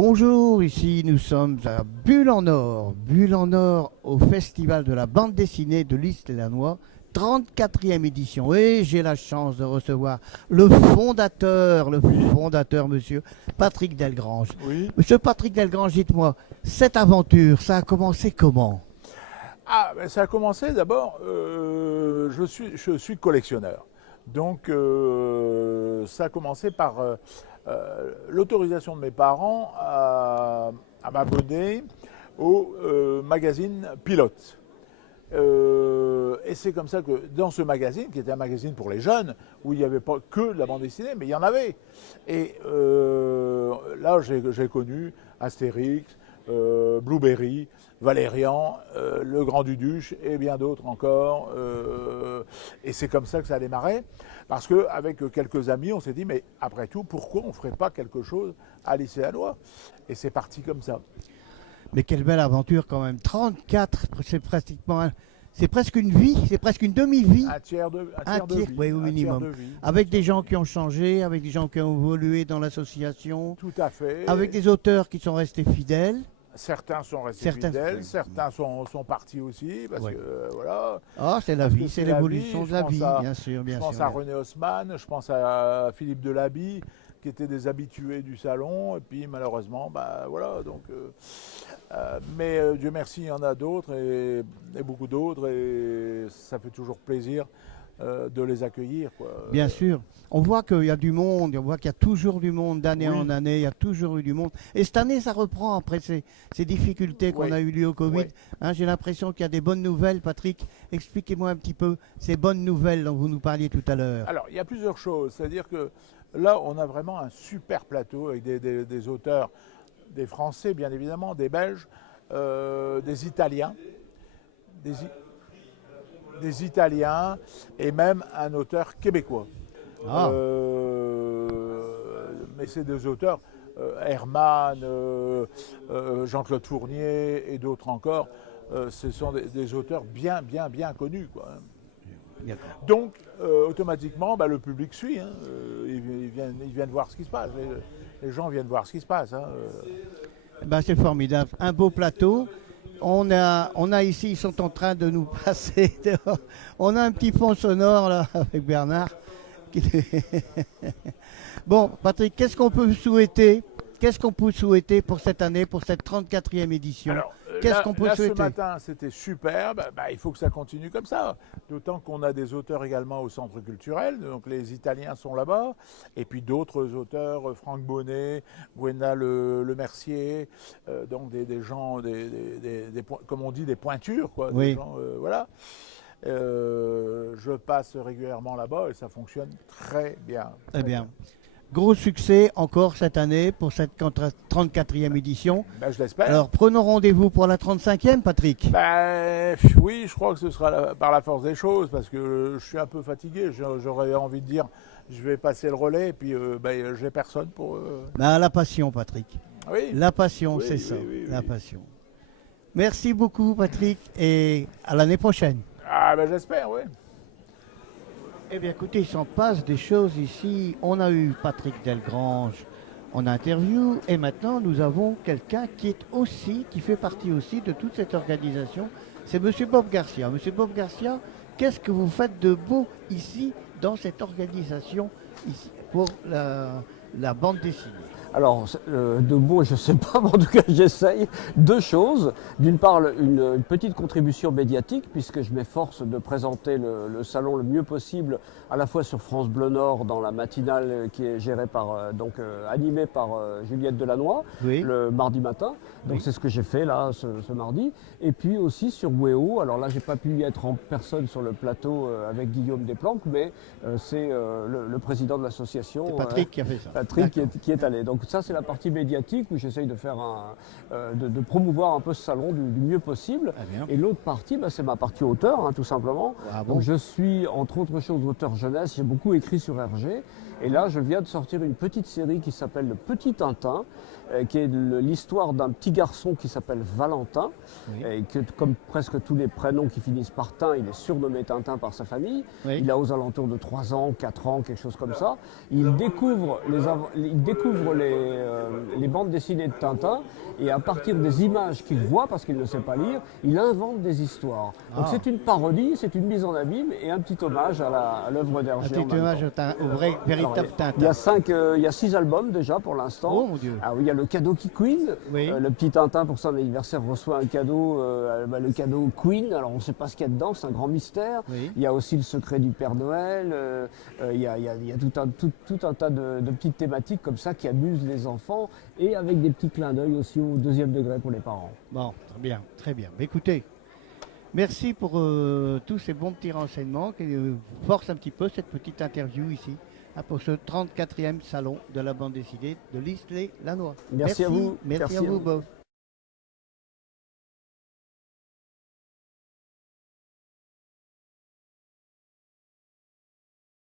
Bonjour, ici nous sommes à Bulle en Or au Festival de la bande dessinée de l'Isle-et-la-Noix, 34e édition. Et j'ai la chance de recevoir le fondateur, monsieur Patrick Delgrange. Oui. Monsieur Patrick Delgrange, dites-moi, cette aventure, ça a commencé comment? Ah, ben ça a commencé d'abord, je suis collectionneur. Donc ça a commencé par l'autorisation de mes parents à m'abonner au magazine Pilote. Et c'est comme ça que dans ce magazine, qui était un magazine pour les jeunes, où il n'y avait pas que de la bande dessinée, mais il y en avait. Et là, j'ai connu Astérix, Blueberry, Valérian, Le Grand Duduche et bien d'autres encore. Et c'est comme ça que ça a démarré. Parce qu'avec quelques amis, on s'est dit, mais après tout, pourquoi on ne ferait pas quelque chose à l'Isle-et-la-Noix? Et c'est parti comme ça. Mais quelle belle aventure quand même. 34, c'est presque une vie, c'est presque une demi-vie. Un tiers de vie. Oui, au un minimum. tiers de vie. Avec des gens qui ont changé, avec des gens qui ont évolué dans l'association, Tout à fait. avec des auteurs qui sont restés fidèles. Certains sont restés fidèles, oui. certains sont partis aussi, parce Oui. que voilà. Ah, c'est la Parce vie, que c'est la l'évolution vie, de la je pense vie, à- bien sûr, bien Je pense sûr. à René Haussmann, je pense à Philippe Delaby, qui étaient des habitués du salon, et puis malheureusement, bah voilà, donc. Mais Dieu merci, il y en a d'autres, et beaucoup d'autres, et ça fait toujours plaisir de les accueillir, quoi. Bien sûr. On voit qu'il y a du monde, on voit qu'il y a toujours du monde d'année Oui. en année, il y a toujours eu du monde. Et cette année, ça reprend après ces difficultés qu'on Oui. a eues liées au Covid. Oui. Hein, j'ai l'impression qu'il y a des bonnes nouvelles, Patrick. Expliquez-moi un petit peu ces bonnes nouvelles dont vous nous parliez tout à l'heure. Alors, il y a plusieurs choses. C'est-à-dire que là, on a vraiment un super plateau avec des auteurs, des Français, bien évidemment, des Belges, des Italiens, des Italiens et même un auteur québécois. Ah. Mais c'est des auteurs, Herman, Jean-Claude Fournier et d'autres encore. Ce sont des auteurs bien connus, quoi. D'accord. Donc, automatiquement, bah, le public suit. Hein. Ils viennent voir ce qui se passe. Les gens viennent voir ce qui se passe. Hein. Ben, c'est formidable. Un beau plateau. On a ici, ils sont en train de nous passer dehors. On a un petit fond sonore là avec Bernard. Bon, Patrick, qu'est-ce qu'on peut souhaiter? Qu'est-ce qu'on peut souhaiter pour cette année, pour cette 34e édition? Alors, Qu'est-ce qu'on peut là, souhaiter? ce matin, c'était superbe. Bah, il faut que ça continue comme ça. D'autant qu'on a des auteurs également au centre culturel. Donc, les Italiens sont là-bas. Et puis d'autres auteurs, Franck Bonnet, Gwenda Le Mercier. Donc, des gens, comme on dit, des pointures, quoi. Oui. Des gens, voilà. Je passe régulièrement là-bas et ça fonctionne très bien. Très bien. Gros succès encore cette année pour cette 34e édition. Ben, je l'espère. Alors prenons rendez-vous pour la 35e, Patrick. Ben, oui, je crois que ce sera par la force des choses parce que je suis un peu fatigué. J'aurais envie de dire, je vais passer le relais et puis ben, j'ai personne pour. Ben, la passion, Patrick. Oui. La passion, Oui, c'est oui, ça. oui, La oui. passion. Merci beaucoup, Patrick, et à l'année prochaine. Ah ben j'espère, oui. Eh bien, écoutez, il s'en passe des choses ici. On a eu Patrick Delgrange en interview, et maintenant nous avons quelqu'un qui fait partie aussi de toute cette organisation. C'est Monsieur Bob Garcia. Monsieur Bob Garcia, qu'est-ce que vous faites de beau ici dans cette organisation ici pour la bande dessinée? Alors, de beau, je ne sais pas, mais en tout cas, j'essaye deux choses. D'une part, une petite contribution médiatique, puisque je m'efforce de présenter le salon le mieux possible, à la fois sur France Bleu Nord, dans la matinale qui est gérée par, animée par Juliette Delannoy, Oui. le mardi matin. Donc, Oui. c'est ce que j'ai fait là, ce mardi. Et puis aussi sur WEO. Alors là, j'ai pas pu y être en personne sur le plateau avec Guillaume Desplanques, mais c'est le président de l'association. C'est Patrick qui a fait ça. Patrick D'accord. qui est allé. Donc ça c'est la partie médiatique où j'essaye de faire de promouvoir un peu ce salon du mieux possible. Très bien. Et l'autre partie, bah, c'est ma partie auteur, hein, tout simplement. Bravo. Donc je suis entre autres choses auteur jeunesse. J'ai beaucoup écrit sur Hergé. Et là, je viens de sortir une petite série qui s'appelle Le Petit Tintin, qui est l'histoire d'un petit garçon qui s'appelle Valentin, Oui. et que, comme presque tous les prénoms qui finissent par Tin, il est surnommé Tintin par sa famille. Oui. Il a aux alentours de 3 ans, 4 ans, quelque chose comme ça. Il découvre les bandes dessinées de Tintin, et à partir des images qu'il voit, parce qu'il ne sait pas lire, il invente des histoires. Donc Ah. c'est une parodie, c'est une mise en abîme et un petit hommage à l'œuvre Un d'Hergé. petit hommage au vrai, véritable Alors, il y Tintin. il y a 6 albums déjà pour l'instant. Oh mon Dieu. Ah oui, il y a le cadeau qui Queen. Oui. Le petit Tintin pour son anniversaire reçoit un cadeau, le cadeau Queen. Alors on ne sait pas ce qu'il y a dedans, c'est un grand mystère. Oui. Il y a aussi le secret du Père Noël. Il y a tout un tas de petites thématiques comme ça qui amusent les enfants et avec des petits clins d'œil aussi au deuxième degré pour les parents. Bon, très bien, très bien. Mais écoutez, merci pour tous ces bons petits renseignements qui forcent un petit peu cette petite interview ici pour ce 34e salon de la bande dessinée de l'Islet-Lannoy. Merci à vous. Merci Merci à à vous, vous. Bob.